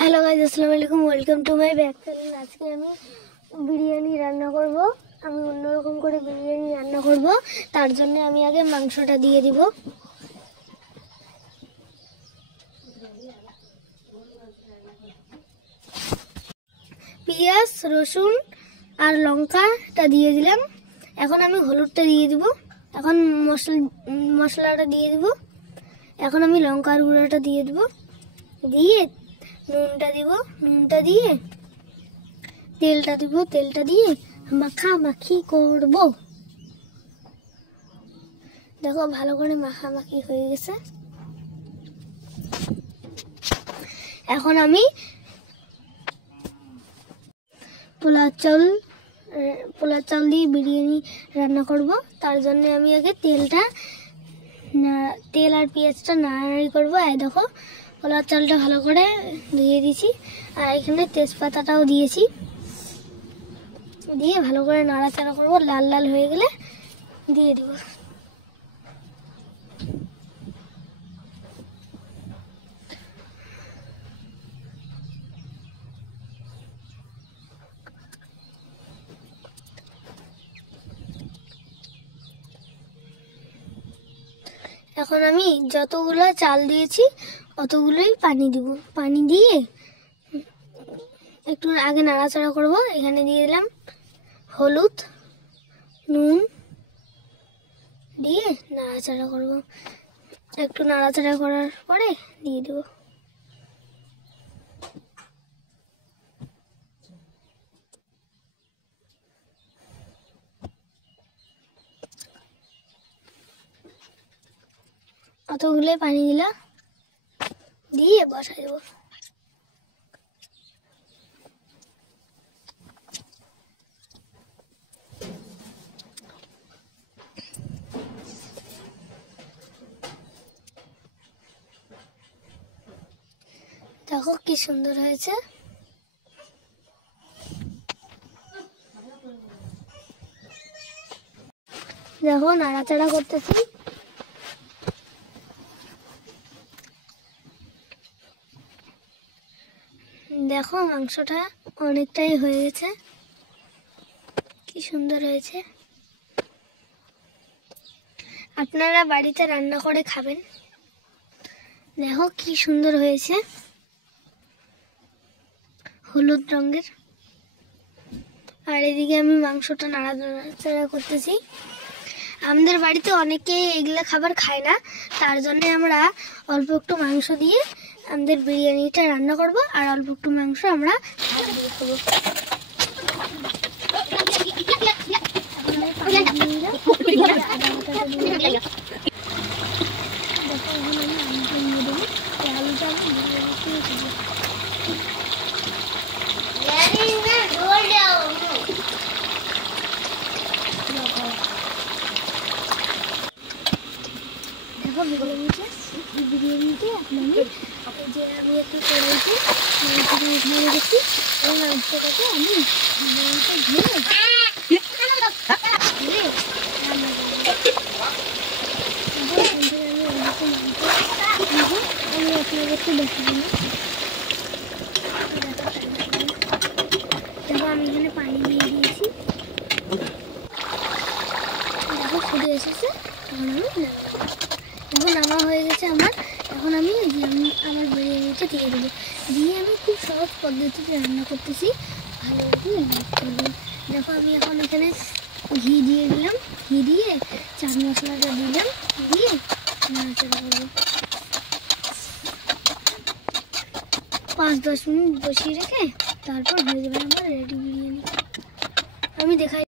Hello guys, अस्सलाम वालेकुम। Welcome to my back channel. আজকে আমি বিরিয়ানি রান্না করব। আমি অন্যরকম করে বিরিয়ানি রান্না করব। তার জন্য আমি আগে মাংসটা দিয়ে দিব। পেঁয়াজ, রসুন আর লঙ্কাটা দিয়ে দিলাম। এখন আমি হলুদটা দিয়ে দিব। এখন মশলাটা দিয়ে দিব। এখন আমি লঙ্কার গুঁড়োটা দিয়ে দিব। দিয়ে নুনটা দিব। নুনটা দিয়ে তেলটা দিব। তেলটা দিয়ে মাখামাখি করব। দেখো ভালো করে মাখামাখি হয়ে গেছে। এখন আমি পোলাও চাল দিয়ে বিরিয়ানি রান্না করব। তার জন্য আমি আগে তেল আর পেঁয়াজটা নাড়ানাড়ি করবো। এই দেখো পোলাও চালটা ভালো করে ধুয়ে দিয়েছি, আর এখানে তেজপাতাটাও দিয়েছি। দিয়ে ভালো করে নাড়াচাড়া করবো। লাল লাল হয়ে গেলে দিয়ে দিব। এখন আমি যতগুলো চাল দিয়েছি অতগুলোই পানি দিব। পানি দিয়ে একটু আগে নাড়াচাড়া করব। এখানে দিয়ে দিলাম হলুদ, নুন দিয়ে নাড়াচাড়া করব। একটু নাড়াচাড়া করার পরে দিয়ে দেব। অতগুলোই পানি দিলাম, দিয়ে বসাই দেবো। দেখো কি সুন্দর হয়েছে। দেখো নাড়াচাড়া করতেছি। দেখো মাংসটা অনেকটাই হয়ে গেছে। কি সুন্দর হয়েছে। আপনারা বাড়িতে রান্না করে খাবেন। দেখো কি সুন্দর হয়েছে, হলুদ রঙের। আর এদিকে আমি মাংসটা নাড়াচাড়া করতেছি। আমাদের বাড়িতে অনেকেই এগুলা খাবার খায় না, তার জন্য আমরা অল্প একটু মাংস দিয়ে আমাদের বিরিয়ানিটা রান্না করব, আর অল্প একটু মাংস আমরা খাবো। দেখো বিরিয়ানিতে আমি একটু কড়াইতে উঠে রেখেছি এবং মাংসটাকে আমি বিরিয়ানিতে ধুয়ে আমি আপনাদেরকে দেখাবো। দেখো আমি এখানে পানি দিয়ে দিয়েছি। দেখো ফুটে এসেছে। এখন নামা হয়ে গেছে আমার। এখন আমি আমার বিরিয়ানিটা দিয়ে দেবো। দিয়ে আমি খুব সহজ পদ্ধতিতে রান্না করতেছি। ভালোভাবে রান্না করবো। দেখো আমি এখন এখানে ঘি দিয়ে দিলাম। ঘি দিয়ে চাট মশলাটা দিলাম, দিয়ে নাড়াচাড়া করবো। 5-10 মিনিট বসিয়ে রেখে তারপর হয়ে যাবে আমার রেডি বিরিয়ানি। আমি দেখাই।